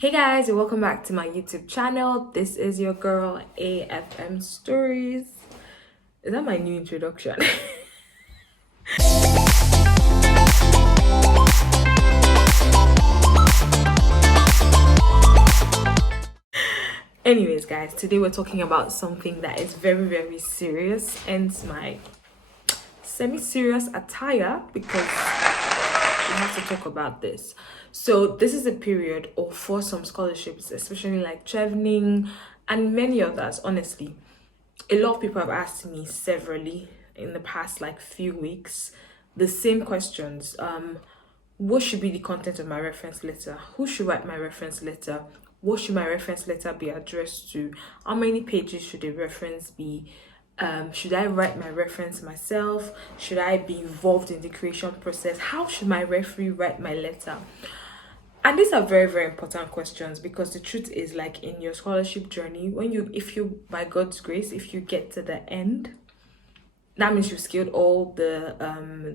Hey guys, and welcome back to my YouTube channel. This is your girl AFM Stories. Is that my new introduction? Anyways, guys, today we're talking about something that is very, very serious, hence my semi-serious attire because we have to talk about this. So this is a period, or for some scholarships, especially like Chevening and many others, honestly. A lot of people have asked me severally in the past like few weeks the same questions. What should be the content of my reference letter? Who should write my reference letter? What should my reference letter be addressed to? How many pages should the reference be? Should I write my reference myself? Should I be involved in the creation process? How should my referee write my letter? And these are very, very important questions because the truth is, like, in your scholarship journey, if you, by God's grace, if you get to the end, that means you've scaled all the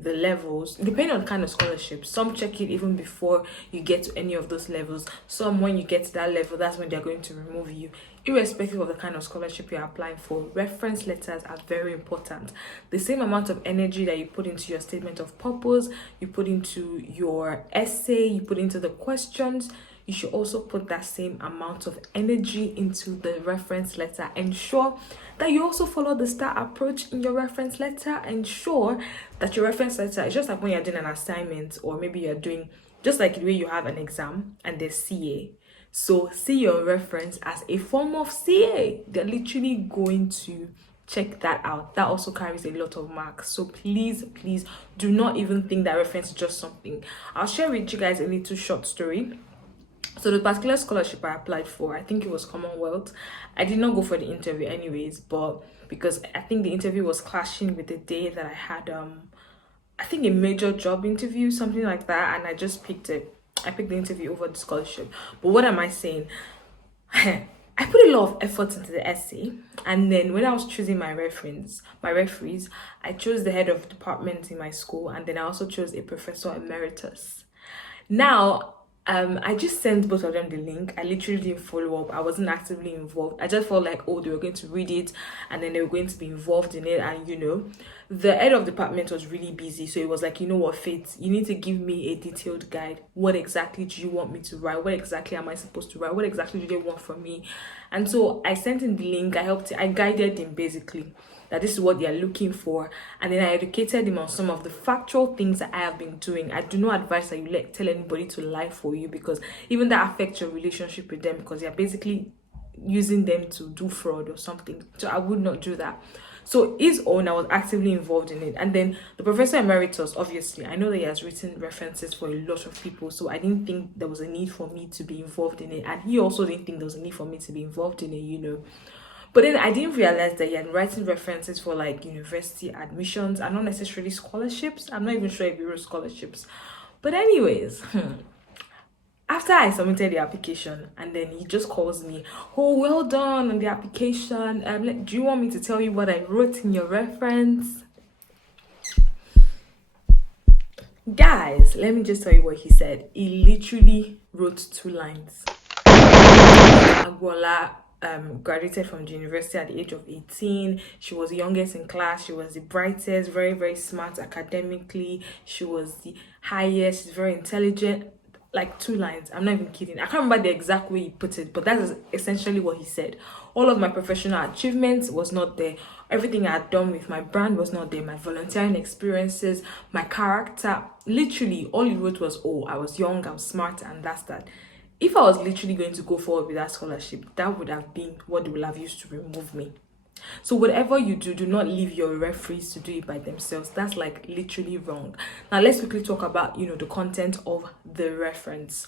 levels, depending on the kind of scholarship. Some check it even before you get to any of those levels. Some, when you get to that level, that's when they're going to remove you. Irrespective of the kind of scholarship you're applying for, reference letters are very important. The same amount of energy that you put into your statement of purpose, you put into your essay, you put into the questions, you should also put that same amount of energy into the reference letter. Ensure that you also follow the STAR approach in your reference letter. Ensure that your reference letter is just like when you're doing an assignment, or maybe you're doing just like the way you have an exam and there's CA. So see your reference as a form of CA. They're literally going to check that out. That also carries a lot of marks. So please do not even think that reference is just something. I'll share with you guys a little short story. So the particular scholarship I applied for, I think it was Commonwealth. I did not go for the interview anyways, but because I think the interview was clashing with the day that I had I think a major job interview, something like that, and I just picked it. I picked the interview over the scholarship. But what am I saying? I put a lot of effort into the essay, and then when I was choosing my referees, I chose the head of department in my school, and then I also chose a professor emeritus. Now, I just sent both of them the link. I literally didn't follow up. I wasn't actively involved. I just felt like, oh, they were going to read it and then they were going to be involved in it. And the head of department was really busy. So it was like, you know what, Faith, you need to give me a detailed guide. What exactly do you want me to write? What exactly am I supposed to write? What exactly do they want from me? And so I sent him the link. I guided him basically that this is what they are looking for, and then I educated him on some of the factual things that I have been doing. I do not advise that you tell anybody to lie for you, because even that affects your relationship with them, because you're basically using them to do fraud or something. So I would not do that. So his own, I was actively involved in it. And then the professor emeritus, obviously, I know that he has written references for a lot of people, so I didn't think there was a need for me to be involved in it, and he also didn't think there was a need for me to be involved in it. But then I didn't realize that he had writing references for like university admissions and not necessarily scholarships. I'm not even sure if he wrote scholarships. But anyways, after I submitted the application, and then he just calls me, oh, well done on the application. Do you want me to tell you what I wrote in your reference? Guys, let me just tell you what he said. He literally wrote 2 lines. Agbola graduated from the university at the age of 18. She was the youngest in class. She was the brightest, very, very smart academically. She was the highest. She's very intelligent. Like 2 lines. I'm not even kidding. I can't remember the exact way he put it, but that is essentially what he said. All of my professional achievements was not there. Everything I had done with my brand was not there. My volunteering experiences, my character, literally all he wrote was, oh, I was young, I was smart, and that's that. If I was literally going to go forward with that scholarship, that would have been what they would have used to remove me. So whatever you do, do not leave your referees to do it by themselves. That's like literally wrong. Now let's quickly talk about, the content of the reference.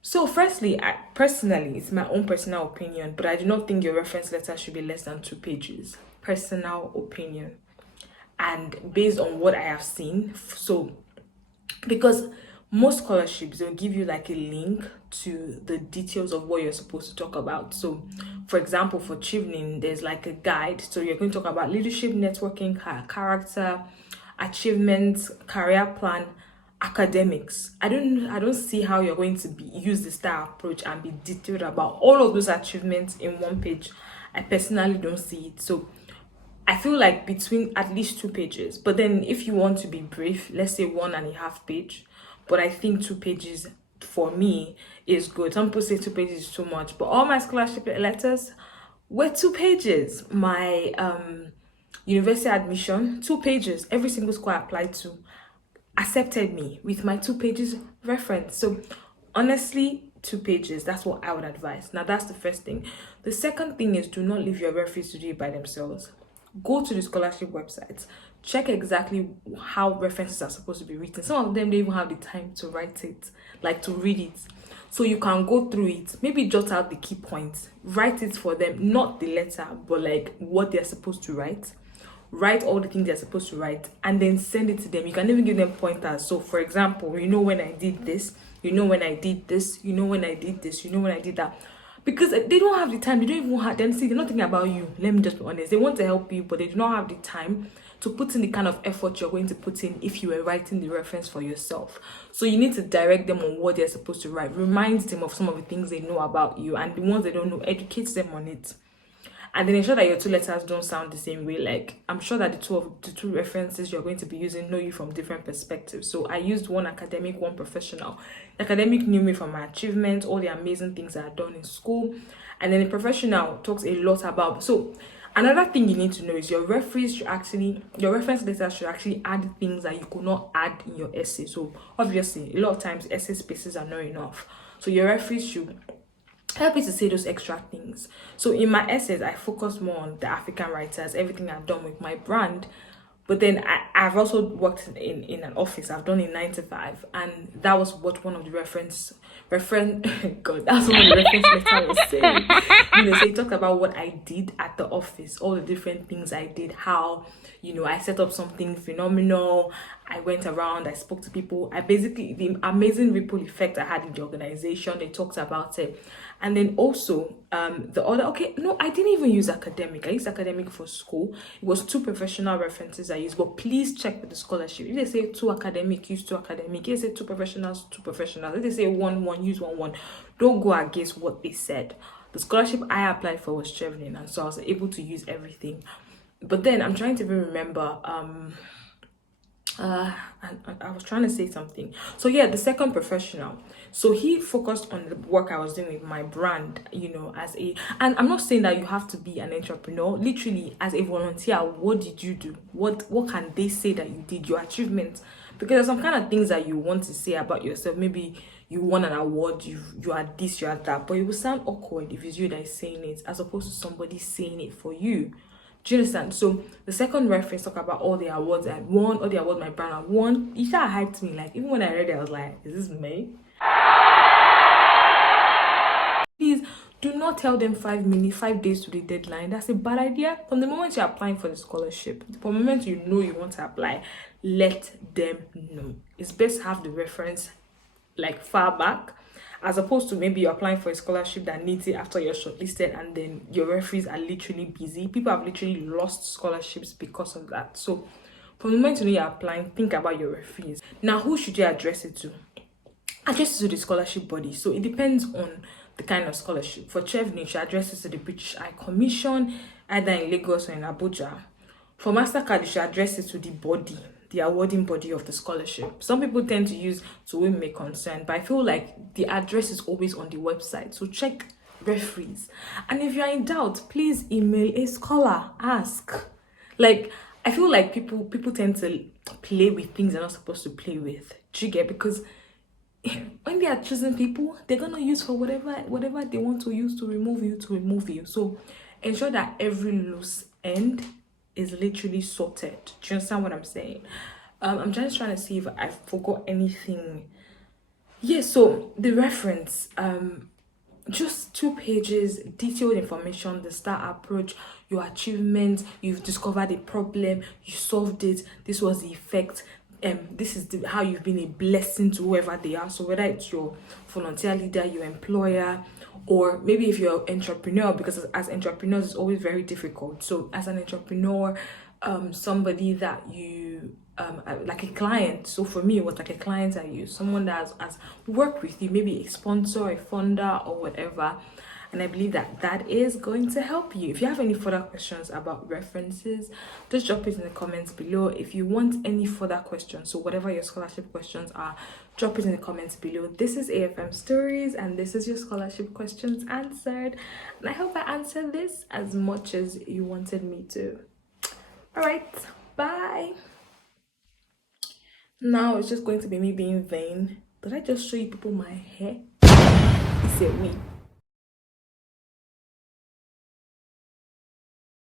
So firstly, personally, it's my own personal opinion, but I do not think your reference letter should be less than 2 pages. Personal opinion. And based on what I have seen, so because most scholarships, they'll give you like a link to the details of what you're supposed to talk about. So for example, for Chevening, there's like a guide. So you're going to talk about leadership, networking, character, achievements, career plan, academics. I don't see how you're going to use the STAR approach and be detailed about all of those achievements in one page. I personally don't see it. So I feel like between at least 2 pages. But then if you want to be brief, let's say 1.5 page. But I think 2 pages for me is good. Some people say 2 pages is too much, but all my scholarship letters were 2 pages. My university admission, 2 pages. Every single school I applied to accepted me with my 2 pages reference. So honestly, 2 pages, that's what I would advise. Now that's the first thing. The second thing is, do not leave your referees to do it by themselves. Go to the scholarship websites, check exactly how references are supposed to be written. Some of them don't even have the time to write it, like to read it. So you can go through it, maybe jot out the key points, write it for them, not the letter, but like what they're supposed to write all the things they're supposed to write, and then send it to them. You can even give them pointers. So for example, when I did this, when I did this, when I did this, when I did that. Because they don't have the time, they don't even have them. See, they're not thinking about you. Let me just be honest. They want to help you, but they do not have the time to put in the kind of effort you're going to put in if you were writing the reference for yourself. So you need to direct them on what they're supposed to write. Remind them of some of the things they know about you, and the ones they don't know, educate them on it. And then ensure that your 2 letters don't sound the same way. Like, I'm sure that the two references you're going to be using know you from different perspectives. So I used one academic, one professional. The academic knew me from my achievements, all the amazing things I had done in school. And then the professional talks a lot about. So another thing you need to know is your reference letters should actually add things that you could not add in your essay. So obviously, a lot of times essay spaces are not enough. So your referees should help me to say those extra things. So in my essays, I focus more on the African writers, everything I've done with my brand. But then I've also worked in an office. I've done in 9 to 5, and that was what one of the reference God, that's what the reference letter was saying. So he talked about what I did at the office, all the different things I did, how I set up something phenomenal. I went around, I spoke to people. The amazing ripple effect I had in the organization. They talked about it. And then also, I didn't even use academic. I used academic for school. It was 2 professional references I used, but please check with the scholarship. If they say 2 academic, use 2 academic. If they say 2 professionals, 2 professionals. If they say 1, use 1. Don't go against what they said. The scholarship I applied for was Chevening, and so I was able to use everything. But then I'm trying to even remember, I was trying to say something. So yeah, the second professional. So he focused on the work I was doing with my brand, and I'm not saying that you have to be an entrepreneur. Literally, as a volunteer, what did you do? What can they say that you did? Your achievements. Because there's some kind of things that you want to say about yourself. Maybe you won an award, you are this, you are that, but it will sound awkward if it's you that is saying it as opposed to somebody saying it for you. Do you understand? So the second reference talk about all the awards I won, all the awards my brand had won. It hyped me. Like, even when I read it, I was like, is this me? Please do not tell them 5 days to the deadline. That's a bad idea. From the moment you're applying for the scholarship, from the moment you know you want to apply, let them know. It's best to have the reference like far back, as opposed to maybe you're applying for a scholarship that needs it after you're shortlisted, and then your referees are literally busy. People have literally lost scholarships because of that. So from the moment you know you're applying, think about your referees. Now, who should you address it to? Address it to the scholarship body. So it depends on the kind of scholarship. For Chevening, you should address it to the British High Commission, either in Lagos or in Abuja. For MasterCard, you should address it to the body, the awarding body of the scholarship. Some people tend to use "to whom may concern," but I feel like the address is always on the website. So check referees. And if you're in doubt, please email a scholar. Ask. Like, I feel like people tend to play with things they're not supposed to play with. Do you get? Because when they are choosing people, they're gonna use for whatever they want to use to remove you. So ensure that every loose end is literally sorted. Do you understand what I'm saying? I'm just trying to see if I forgot anything. Yeah, so the reference, just 2 pages, detailed information, the STAR approach, your achievements, you've discovered a problem, you solved it, this was the effect, this is how you've been a blessing to whoever they are. So whether it's your volunteer leader, your employer, or maybe if you're an entrepreneur, because as entrepreneurs it's always very difficult. So as an entrepreneur, somebody that you like a client. So for me, it was like a client I use, someone that has worked with you, maybe a sponsor, a funder, or whatever. And I believe that that is going to help you. If you have any further questions about references, just drop it in the comments below. If you want any further questions, so whatever your scholarship questions are, drop it in the comments below. This is AFM Stories, and this is your scholarship questions answered. And I hope I answered this as much as you wanted me to. All right, bye. Now it's just going to be me being vain. Did I just show you people my hair? It's a wig.